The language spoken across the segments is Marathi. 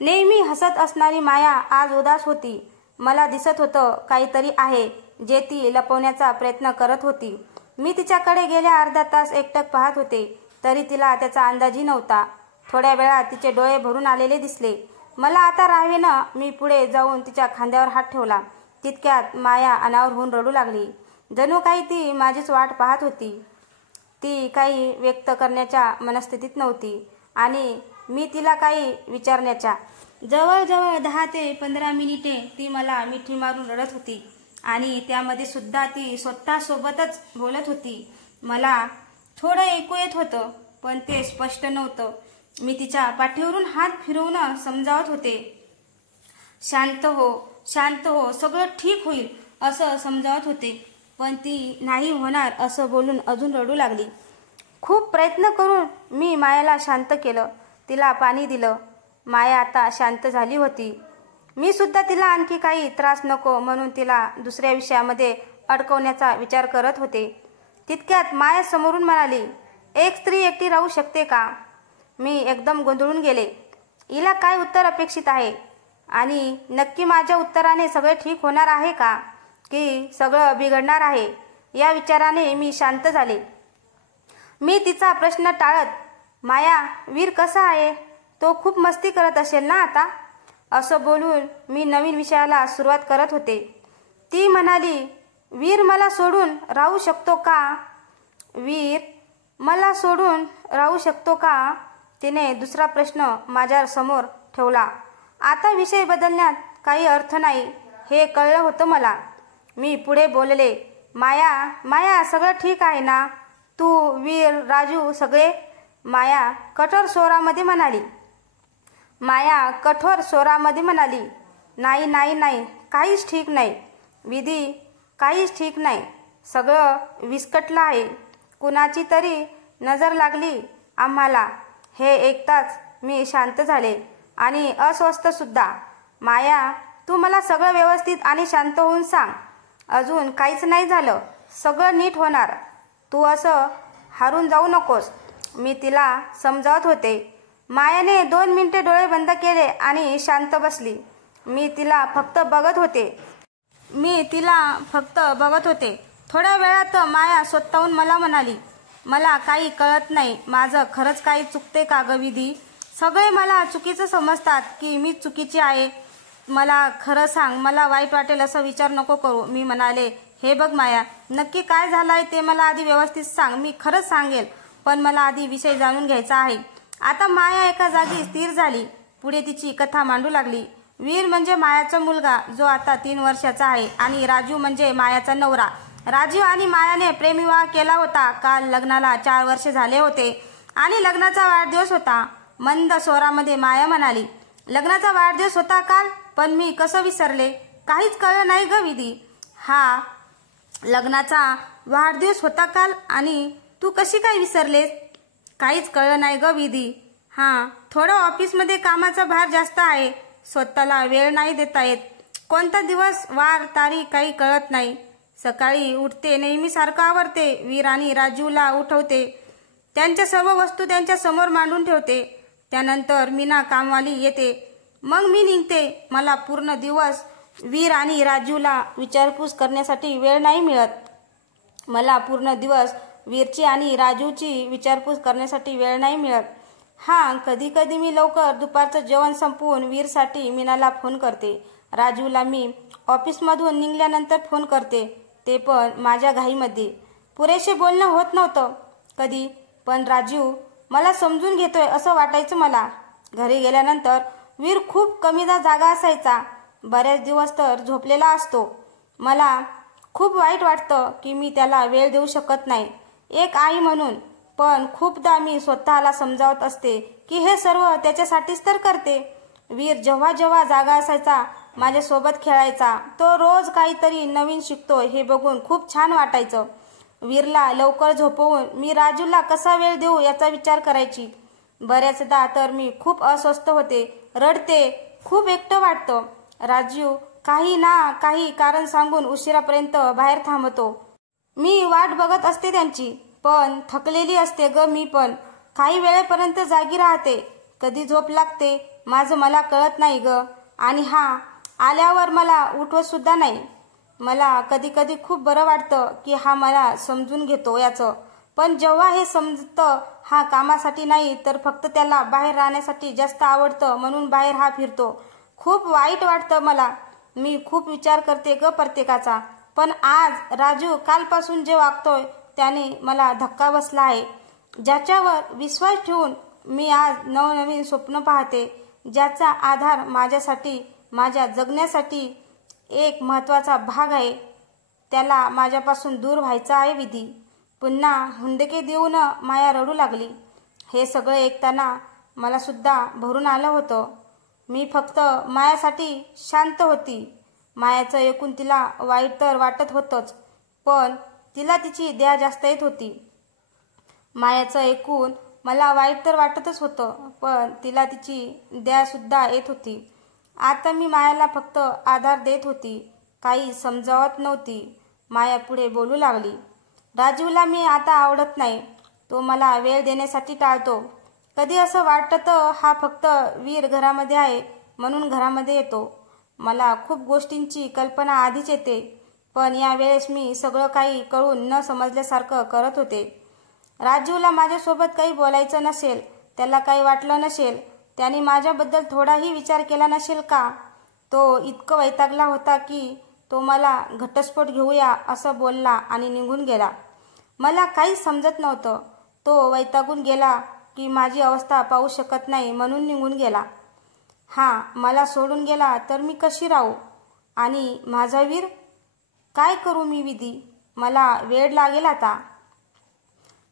नेहमी हसत असणारी माया आज उदास होती. मला दिसत होतं काहीतरी आहे जे ती लपवण्याचा प्रयत्न करत होती. मी तिच्याकडे गेल्या अर्धा तास एकटक पाहत होते, तरी तिला त्याचा अंदाजही नव्हता. थोड्या वेळात तिचे डोळे भरून आलेले दिसले. मला आता राहावेना. मी पुढे जाऊन तिच्या खांद्यावर हात ठेवला. तितक्यात माया अनावर होऊन रडू लागली. जणू काही ती माझीच वाट पाहत होती. ती काही व्यक्त करण्याच्या मनस्थितीत नव्हती आणि मी तिला काही विचारण्याच्या. जवळजवळ 10 ते 15 मिनिटे ती मला मिठी मारून रडत होती आणि त्यामध्ये सुद्धा ती स्वतःसोबतच बोलत होती. मला थोडं ऐकू येत होतं, पण ते स्पष्ट नव्हतं. मी तिच्या पाठीवरून हात फिरवून समजावत होते. शांत हो, शांत हो, सगळं ठीक होईल असं समजावत होते. पण ती नाही होणार असं बोलून अजून रडू लागली. खूप प्रयत्न करून मी मायाला शांत केलं. तिला पाणी दिलं. माया आता शांत झाली होती. मी सुद्धा तिला आणखी काही त्रास नको म्हणून तिला दुसऱ्या विषयामध्ये अडकवण्याचा विचार करत होते. तितक्यात माया समोरून म्हणाली, एक स्त्री एकटी राहू शकते का? मी एकदम गोंधळून गेले. हिला काय उत्तर अपेक्षित आहे आणि नक्की माझ्या उत्तराने सगळे ठीक होणार आहे का की सगळं बिघडणार आहे या विचाराने मी शांत झाले. मी तिचा प्रश्न टाळत, माया, वीर कसा आहे? तो खूप मस्ती करत असेल ना आता? असं बोलून मी नवीन विषयाला सुरुवात करत होते. ती म्हणाली, वीर मला सोडून राहू शकतो का? वीर मला सोडून राहू शकतो का? तिने दुसरा प्रश्न माझ्या समोर ठेवला. आता विषय बदलण्यात काही अर्थ नाही हे कळलं होतं मला. मी पुढे बोलले, माया, माया, सगळं ठीक आहे ना? तू, वीर, राजू सगळे? माया कठोर स्वरामध्ये म्हणाली. नाही नाही नाही, काहीच ठीक नाही. विधी, काहीच ठीक नाही. सगळं विस्कटलं आहे. कुणाची तरी नजर लागली आम्हाला. हे ऐकताच मी शांत झाले आणि अस्वस्थ सुद्धा. माया, तू मला सगळं व्यवस्थित आणि शांत होऊन सांग. अजून काहीच नाही झालं. सगळं नीट होणार. तू असं हारून जाऊ नकोस. मी तिला समजावत होते. मायाने 2 मिनिटे डोळे बंद केले आणि शांत बसली. मी तिला फक्त बघत होते. थोड्या वेळात माया स्वतःहून मला म्हणाली, मला काही कळत नाही. माझं खरंच काही चुकते का ग विधी? सगळे मला चुकीचं समजतात की मी चुकीची आहे. मला खरं सांग. मला वाईट वाटेल असं विचार नको करू. मी म्हणाले, हे बघ माया, नक्की काय झालंय ते मला आधी व्यवस्थित सांग. मी खरंच सांगेल, पण मला आधी विषय जाणून घ्यायचा आहे. आता माया एका जागी स्थिर झाली. पुढे तिची कथा मांडू लागली. वीर म्हणजे मायाचा मुलगा जो आता 3 वर्षाचा आहे आणि राजू म्हणजे मायाचा नवरा. राजू आणि मायाने प्रेमविवाह केला होता. काल लग्नाला 4 वर्ष झाले होते आणि लग्नाचा वाढदिवस होता. मंद स्वरामध्ये माया म्हणाली, लग्नाचा वाढदिवस होता काल? पण मी कसं विसरले? काहीच कळलं नाही ग विधी. हा, लग्नाचा वाढदिवस होता काल आणि तू कशी काय विसरलेस? काहीच कळलं नाही ग विधी. हां, थोडं ऑफिसमध्ये कामाचा भार जास्त आहे. स्वतःला वेळ नाही देता येत. कोणता दिवस, वार, तारीख काही कळत नाही. सकाळी उठते, नेहमीसारखं आवरते. वीर आणि राजूला उठवते. त्यांच्या सर्व वस्तू त्यांच्या समोर मांडून ठेवते. त्यानंतर मीना कामवाली येते. मग मी निघते. मला पूर्ण दिवस वीर आणि राजूला विचारपूस करण्यासाठी वेळ नाही मिळत. वीरची आणि राजूची विचारपूस करण्यासाठी वेळ नाही मिळत. हां, कधी कधी मी लवकर दुपारचं जेवण संपवून वीरसाठी मीनाला फोन करते. राजूला मी ऑफिसमधून निघाल्यानंतर फोन करते, ते पण माझ्या घाईमध्ये. पुरेसे बोलणं होत नव्हतं कधी, पण राजू मला समजून घेतोय असं वाटायचं मला. घरी गेल्यानंतर वीर खूप कमीदा जागा असायचा. बरेच दिवस तर झोपलेला असतो. मला खूप वाईट वाटतं की मी त्याला वेळ देऊ शकत नाही एक आई म्हणून. पण खूपदा मी स्वतःला समजावत असते की हे सर्व त्याच्यासाठीच तर करते. वीर जेव्हा जेव्हा जागा असायचा माझ्यासोबत खेळायचा. तो रोज काहीतरी नवीन शिकतो हे बघून खूप छान वाटायचं. वीरला लवकर झोपवून मी राजूला कसा वेळ देऊ याचा विचार करायची. बऱ्याचदा तर मी खूप अस्वस्थ होते, रडते, खूप एकटं वाटतं. राजू काही ना काही कारण सांगून उशिरापर्यंत बाहेर थांबतो. मी वाट बघत असते त्यांची, पण थकलेली असते ग मी पण. काही वेळेपर्यंत जागी राहते. कधी झोप लागते. माझं मला कळत नाही ग. आणि हा आल्यावर मला उठवत सुद्धा नाही. मला कधी कधी खूप बरं वाटतं की हा मला समजून घेतो याचं. पण जेव्हा हे समजतं हा कामासाठी नाही तर फक्त त्याला बाहेर राहण्यासाठी जास्त आवडतं म्हणून बाहेर हा फिरतो. खूप वाईट वाटतं मला. मी खूप विचार करते ग प्रत्येकाचा. पण आज राजू कालपासून जे वागतोय त्याने मला धक्का बसला आहे. ज्याच्यावर विश्वास ठेवून मी आज नवनवीन स्वप्न पाहते, ज्याचा आधार माझ्यासाठी माझ्या जगण्यासाठी एक महत्त्वाचा भाग आहे, त्याला माझ्यापासून दूर व्हायचं आहे. विधी पुन्हा हुंदके देऊन माया रडू लागली. हे सगळं ऐकताना मला सुद्धा भरून आलं होतं. मी फक्त मायासाठी शांत होती. मायाचं ऐकून तिला वाईट तर वाटत होतंच, पण तिला तिची दया जास्त येत होती. मायाचं ऐकून मला वाईट तर वाटतच होतं, पण तिला तिची दया सुद्धा येत होती. आता मी मायाला फक्त आधार देत होती, काही समजावत नव्हती. माया पुढे बोलू लागली. राजूला मी आता आवडत नाही. तो मला वेळ देण्यासाठी टाळतो. कधी असं वाटतं हा फक्त वीर घरामध्ये आहे म्हणून घरामध्ये येतो. मला खूप गोष्टींची कल्पना आधीच येते, पण यावेळेस मी सगळं काही कळून न समजल्यासारखं करत होते. राजूला माझ्यासोबत काही बोलायचं नसेल, त्याला काही वाटलं नसेल, त्याने माझ्याबद्दल थोडाही विचार केला नसेल का? तो इतकं वैतागला होता की तो मला घटस्फोट घेऊया असं बोलला आणि निघून गेला. मला काहीच समजत नव्हतं. तो वैतागून गेला की माझी अवस्था पाहू शकत नाही म्हणून निघून गेला. हा मला सोडून गेला तर मी कशी राहू? आणि माझा वीर? काय करू मी विधी? मला वेळ लागेल आता.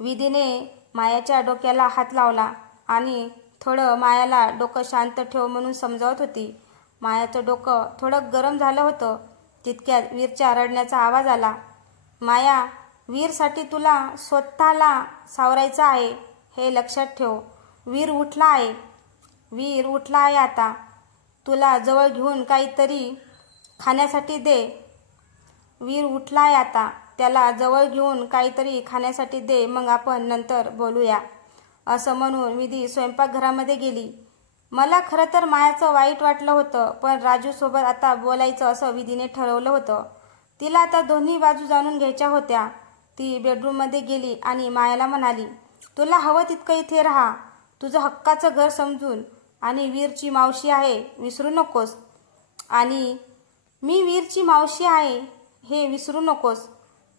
विधीने मायाच्या डोक्याला हात लावला आणि थोडं मायाला डोकं शांत ठेव म्हणून समजावत होती. मायाचं डोकं थोडं गरम झालं होतं. तितक्यात वीरच्या रडण्याचा आवाज आला. माया, वीरसाठी तुला स्वतःला सावरायचं आहे, हे लक्षात ठेव. वीर उठला आहे. वीर उठला आहे आता. तुला जवळ घेऊन काहीतरी खाण्यासाठी दे. वीर उठला आहे आता. त्याला जवळ घेऊन काहीतरी खाण्यासाठी दे, मग आपण नंतर बोलूया. असं म्हणून विधी स्वयंपाकघरामध्ये गेली. मला खरं तर मायाचं वाईट वाटलं होतं, पण राजूसोबत आता बोलायचं असं विधीने ठरवलं होतं. तिला आता दोन्ही बाजू जाणून घ्यायच्या होत्या. ती बेडरूममध्ये गेली आणि मायाला म्हणाली, तुला हवं तितकं इथे राहा, तुझं हक्काचं घर समजून. आणि वीरची मावशी आहे, विसरू नकोस. आणि मी वीरची मावशी आहे हे विसरू नकोस.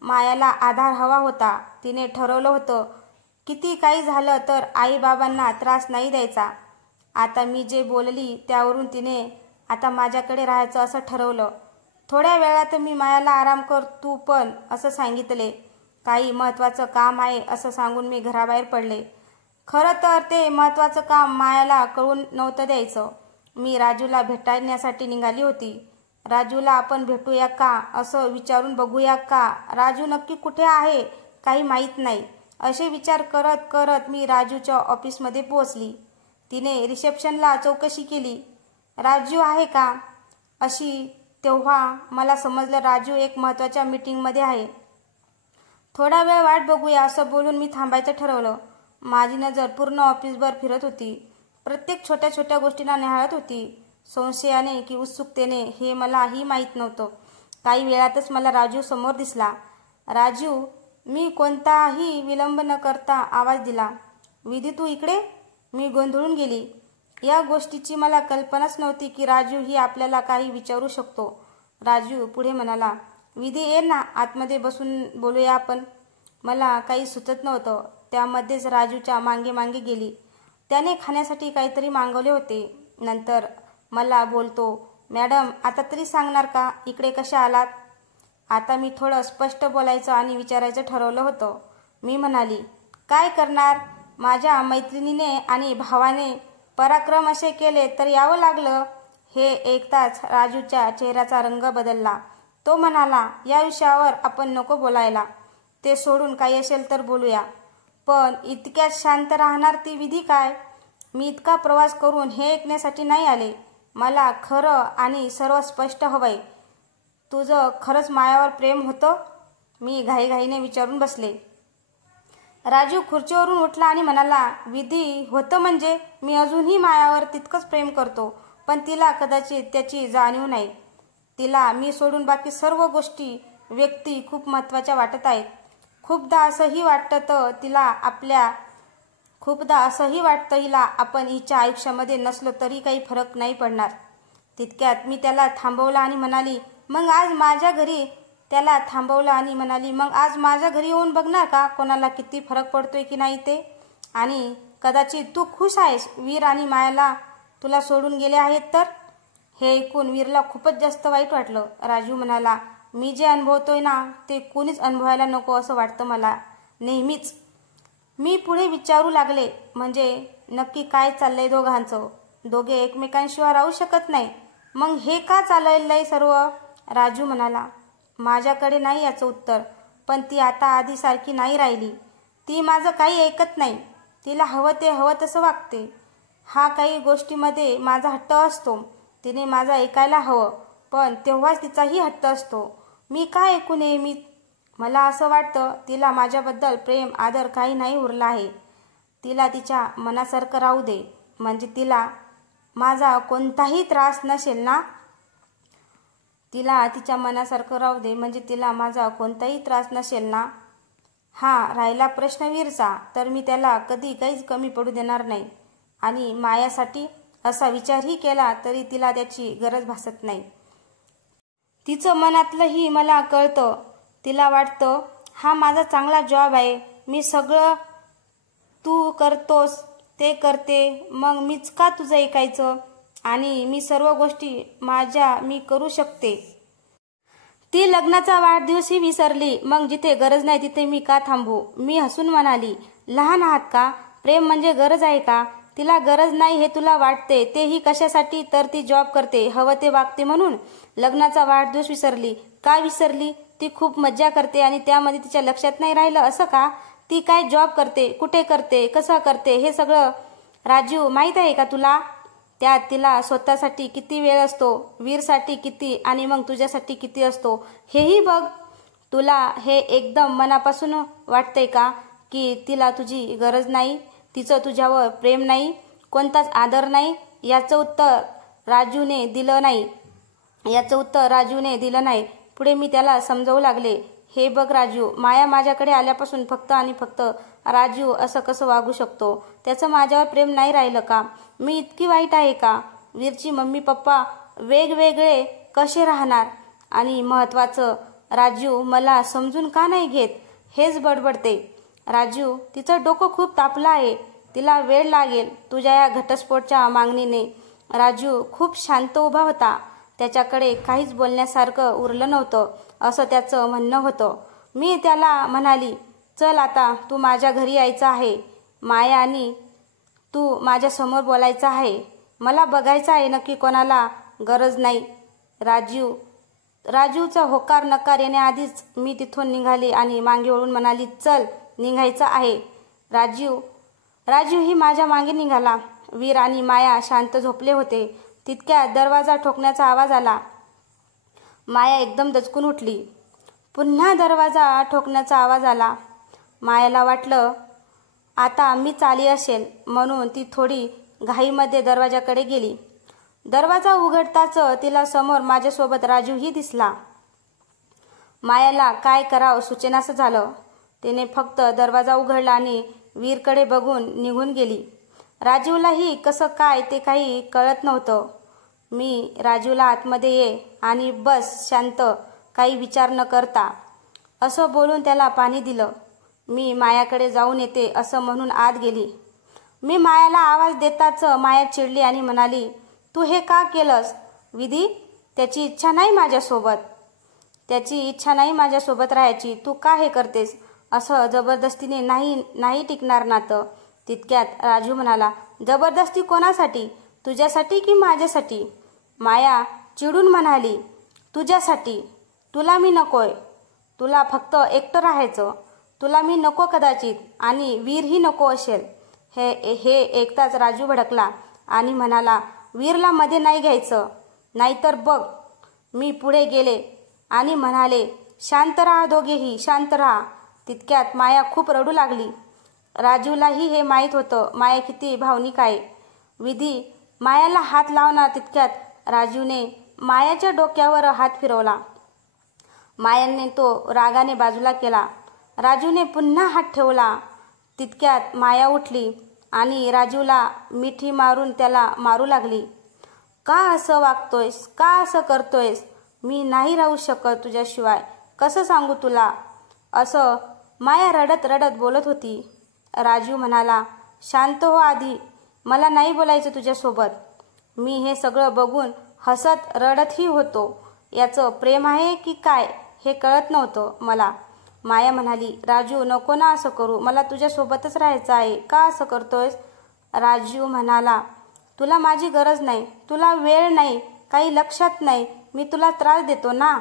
मायाला आधार हवा होता. तिने ठरवलं होतं किती काही झालं तर आईबाबांना त्रास नाही द्यायचा. आता मी जे बोलली त्यावरून तिने आता माझ्याकडे राहायचं असं ठरवलं. थोड्या वेळात मी मायाला आराम कर तू पण असं सांगितले. काही महत्त्वाचं काम आहे असं सांगून मी घराबाहेर पडले. खरं तर ते महत्त्वाचं काम मायाला कळून नव्हतं द्यायचं. मी राजूला भेटण्यासाठी निघाली होती. राजूला आपण भेटूया का असं विचारून बघूया का? राजू नक्की कुठे आहे काही माहीत नाही. असे विचार करत करत मी राजूच्या ऑफिसमध्ये पोहोचली. तिने रिसेप्शनला चौकशी केली. राजू आहे का अशी. तेव्हा मला समजलं राजू एक महत्त्वाच्या मीटिंगमध्ये आहे. थोडा वेळ वाट बघूया असं बोलून मी थांबायचं ठरवलं. माझी नजर पूर्ण ऑफिसभर फिरत होती. प्रत्येक छोट्या छोट्या गोष्टींना निहाळत होती. संशयाने की उत्सुकतेने हे मलाही माहीत नव्हतं. काही वेळातच मला राजू समोर दिसला. राजू, मी कोणताही विलंब न करता आवाज दिला. विधी तू इकडे? मी गोंधळून गेली. या गोष्टीची मला कल्पनाच नव्हती की राजू ही आपल्याला काही विचारू शकतो. राजू पुढे म्हणाला, विधी ये ना, आतमध्ये बसून बोलूया आपण. मला काही सुचत नव्हतं. त्यामध्येच राजूच्या मागे मागे गेली. त्याने खाण्यासाठी काहीतरी मागवले होते. नंतर मला बोलतो, मॅडम आता तरी सांगणार का इकडे कशा आलात? आता मी थोडं स्पष्ट बोलायचं आणि विचारायचं ठरवलं होतं. मी म्हणाली, काय करणार? माझ्या मैत्रिणीने आणि भावाने पराक्रम असे केले तर यावं लागलं. हे ऐकताच राजूच्या चेहऱ्याचा रंग बदलला. तो म्हणाला, या विषयावर आपण नको बोलायला. ते सोडून काही असेल तर बोलूया. पण इतक्यात शांत राहणार ती विधी काय? मी इतका प्रवास करून हे ऐकण्यासाठी नाही आले. मला खरं आणि सर्व स्पष्ट हवंय. तुझं खरंच मायावर प्रेम होतं? मी घाईघाईने विचारून बसले. राजू खुर्चीवरून उठला आणि म्हणाला, विधी होतं म्हणजे मी अजूनही मायावर तितकंच प्रेम करतो, पण तिला कदाचित त्याची जाणीव नाही. तिला मी सोडून बाकी सर्व गोष्टी, व्यक्ती खूप महत्त्वाच्या वाटत आहेत. खूपदा असंही वाटतं हिला आपण हिच्या आयुष्यामध्ये नसलो तरी काही फरक नाही पडणार. तितक्यात मी त्याला थांबवलं आणि म्हणाली, मग आज माझ्या घरी येऊन बघणार का कोणाला किती फरक पडतोय की नाही ते. आणि कदाचित तू खुश आहेस वीर आणि मायाला तुला सोडून गेले आहेत तर. हे ऐकून वीरला खूपच जास्त वाईट वाटलं. राजू म्हणाला, मी जे अनुभवतोय ना ते कोणीच अनुभवायला नको असं वाटतं मला नेहमीच. मी पुढे विचारू लागले, म्हणजे नक्की काय चाललंय दोघांचं. दोघे एकमेकांशिवाय राहू शकत नाही, मग हे का चाललंय सर्व. राजू म्हणाला, माझ्याकडे नाही याचं उत्तर, पण ती आता आधीसारखी नाही राहिली. ती माझं काही ऐकत नाही. तिला हवं तसं वागते. हा काही गोष्टीमध्ये माझा हट्ट असतो. तिने माझं ऐकायला हवं, पण तेव्हाच तिचाही हट्ट असतो. मी काय ऐकू नेहमी. मला असं वाटतं तिला माझ्याबद्दल प्रेम आदर काही नाही उरला आहे. तिला तिच्या मनासारखं राहू दे, म्हणजे तिला माझा कोणताही त्रास नसेल ना. तिला तिच्या मनासारखं राहू दे म्हणजे तिला माझा कोणताही त्रास नसेल ना. राहिला प्रश्न वीरचा, तर मी त्याला कधी काहीच कमी पडू देणार नाही. आणि मायासाठी असा विचारही केला तरी तिला त्याची गरज भासत नाही. तिचं मनातलंही मला कळतं. तिला वाटतं हा माझा चांगला जॉब आहे, मी सगळं तू करतोस ते करते, मग मीच का तुझं ऐकायचं. आणि मी सर्व गोष्टी मी करू शकते. ती लग्नाचा वाढदिवसही विसरली. मग जिथे गरज नाही तिथे मी का थांबू. मी हसून म्हणाली, लहान आहात का. प्रेम म्हणजे गरज आहे का. तिला गरज नाही हे तुला वाटते, तेही कशासाठी, तर ती जॉब करते, हवं ते वागते म्हणून. लग्नाचा वाढदिवस विसरली. का विसरली. ती खूप मज्जा करते आणि त्यामध्ये तिच्या लक्षात नाही राहिलं असं का. ती काय जॉब करते, कुठे करते, कसं करते हे सगळं राजू माहीत आहे का तुला. त्यात तिला स्वतःसाठी किती वेळ असतो, वीरसाठी किती, आणि मग तुझ्यासाठी किती असतो हेही बघ. तुला हे एकदम मनापासून वाटतंय का की तिला तुझी गरज नाही, तिचं तुझ्यावर प्रेम नाही, कोणताच आदर नाही. याचं उत्तर राजूने दिलं नाही. पुढे मी त्याला समजावू लागले, हे बघ राजू, माया माझ्याकडे आल्यापासून फक्त आणि फक्त राजू असं कसं वागू शकतो. त्याचं माझ्यावर प्रेम नाही राहिलं का. मी इतकी वाईट आहे का. वीरची मम्मी पप्पा वेगवेगळे कसे राहणार. आणि महत्वाचं राजू मला समजून का नाही घेत हेच बडबडते. राजू, तिचं डोकं खूप तापलं आहे. तिला वेळ लागेल तुझ्या या घटस्फोटच्या मागणीने. राजू खूप शांत उभा होता. त्याच्याकडे काहीच बोलण्यासारखं उरलं नव्हतं असं त्याचं म्हणणं होतं. मी त्याला म्हणाली, चल आता तू माझ्या घरी यायचं आहे. माया आणि तू माझ्यासमोर बोलायचं आहे. मला बघायचं आहे नक्की कोणाला गरज नाही. राजूचा होकार नकार येण्याआधीच मी तिथून निघाली आणि मागे वळून म्हणाली, चल निघायचं आहे. राजूही माझ्या मागे निघाला. वीर आणि माया शांत झोपले होते. तितक्यात दरवाजा ठोकण्याचा आवाज आला. माया एकदम दचकून उठली. पुन्हा दरवाजा ठोकण्याचा आवाज आला. मायाला वाटलं आता मीच आली असेल, म्हणून ती थोडी घाईमध्ये दरवाजाकडे गेली. दरवाजा उघडताच तिला समोर माझ्यासोबत राजूही दिसला. मायाला काय करावं सुचेनासं झालं. तिने फक्त दरवाजा उघडला आणि वीरकडे बघून निघून गेली. राजूलाही कसं काय ते काही कळत नव्हतं. मी राजूला आतमध्ये ये आणि बस शांत, काही विचार न करता असं बोलून त्याला पाणी दिलं. मी मायाकडे जाऊन येते असं म्हणून आत गेली. मी मायाला आवाज देताच माया चिडली आणि म्हणाली, तू हे का केलंस विधी. त्याची इच्छा नाही माझ्यासोबत राहायची. तू का हे करतेस. असं जबरदस्तीने नाही टिकणार नातं. तितक्यात राजू म्हणाला, जबरदस्ती कोणासाठी, तुझ्यासाठी की माझ्यासाठी. माया चिडून म्हणाली, तुझ्यासाठी. तुला मी नकोय. तुला फक्त एकटं राहायचं. तुला मी नको कदाचित, आणि वीरही नको असेल. हे ऐकताच राजू भडकला आणि म्हणाला, वीरला मध्ये नाही घ्यायचं, नाहीतर बघ. मी पुढे गेले आणि म्हणाले, शांत राहा दोघेही, शांत राहा. तितक्यात माया खूप रडू लागली. राजूलाही हे माहीत होतं माया किती भावनिक आहे. विधी मायाला हात लावणार तितक्यात राजूने मायाच्या डोक्यावर हात फिरवला. मायाने तो रागाने बाजूला केला. राजूने पुन्हा हात ठेवला. तितक्यात माया उठली आणि राजूला मिठी मारून त्याला मारू लागली. का असं वागतोयस? का असं करतोयस? मी नाही राहू शकत तुझ्याशिवाय. कसं सांगू तुला? असं माया रडत रडत बोलत होती. राजू म्हणाला, शांत हो आधी. मला नाही बोलायचं तुझ्यासोबत. मी हे सगळं बघून हसत रडतही होतो. याचं प्रेम आहे की काय हे कळत नव्हतं मला. माया म्हणाली, राजू नको ना असं करू. मला तुझ्यासोबतच राहायचं आहे. का असं करतोयस? राजू म्हणाला, तुला माझी गरज नाही. तुला वेळ नाही. काही लक्षात नाही. मी तुला त्रास देतो ना.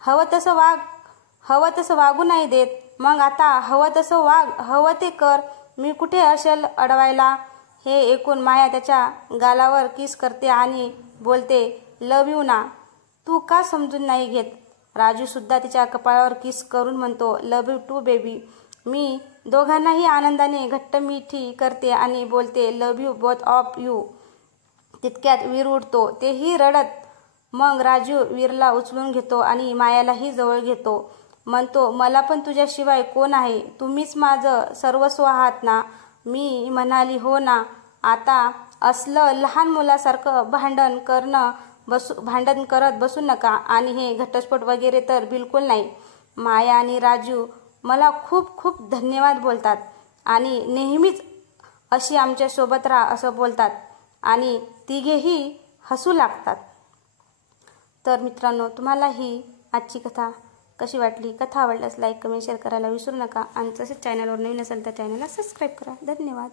हवं तसं वागू नाही देत. मग आता हवं तसं वाग. हवं ते कर. मी कुठे असेल अडवायला? हे ऐकून माया त्याच्या गालावर किस करते आणि बोलते, लव यू ना. तू का समजून नाही घेत? राजू सुद्धा तिच्या कपाळावर किस करून म्हणतो, लव यू टू बेबी. मी दोघांनाही आनंदाने घट्ट मिठी करते आणि बोलते, लव यू बोथ ऑफ यू. तितक्यात वीर उठतो, तेही रडत. मग राजू वीरला उचलून घेतो आणि मायालाही जवळ घेतो. म्हणतो, मला पण तुझ्याशिवाय कोण आहे? तुम्हीच माझं सर्वस्व आहात ना. मी म्हणाली, हो ना. आता असलं लहान मुलासारखं भांडण करत बसू नका आणि हे घटस्फोट वगैरे तर बिलकुल नाही. माया आणि राजू मला खूप खूप धन्यवाद बोलतात आणि नेहमीच अशी आमच्यासोबत राहा असं बोलतात आणि तिघेही हसू लागतात. तर मित्रांनो, तुम्हाला ही आजची कथा कशी वाटली? कथा आवडल्यास लाईक, कमेंट, शेअर करायला विसरू नका आणि तसेच चॅनलवर नवीन असेल तर चॅनलला सबस्क्राईब करा. धन्यवाद.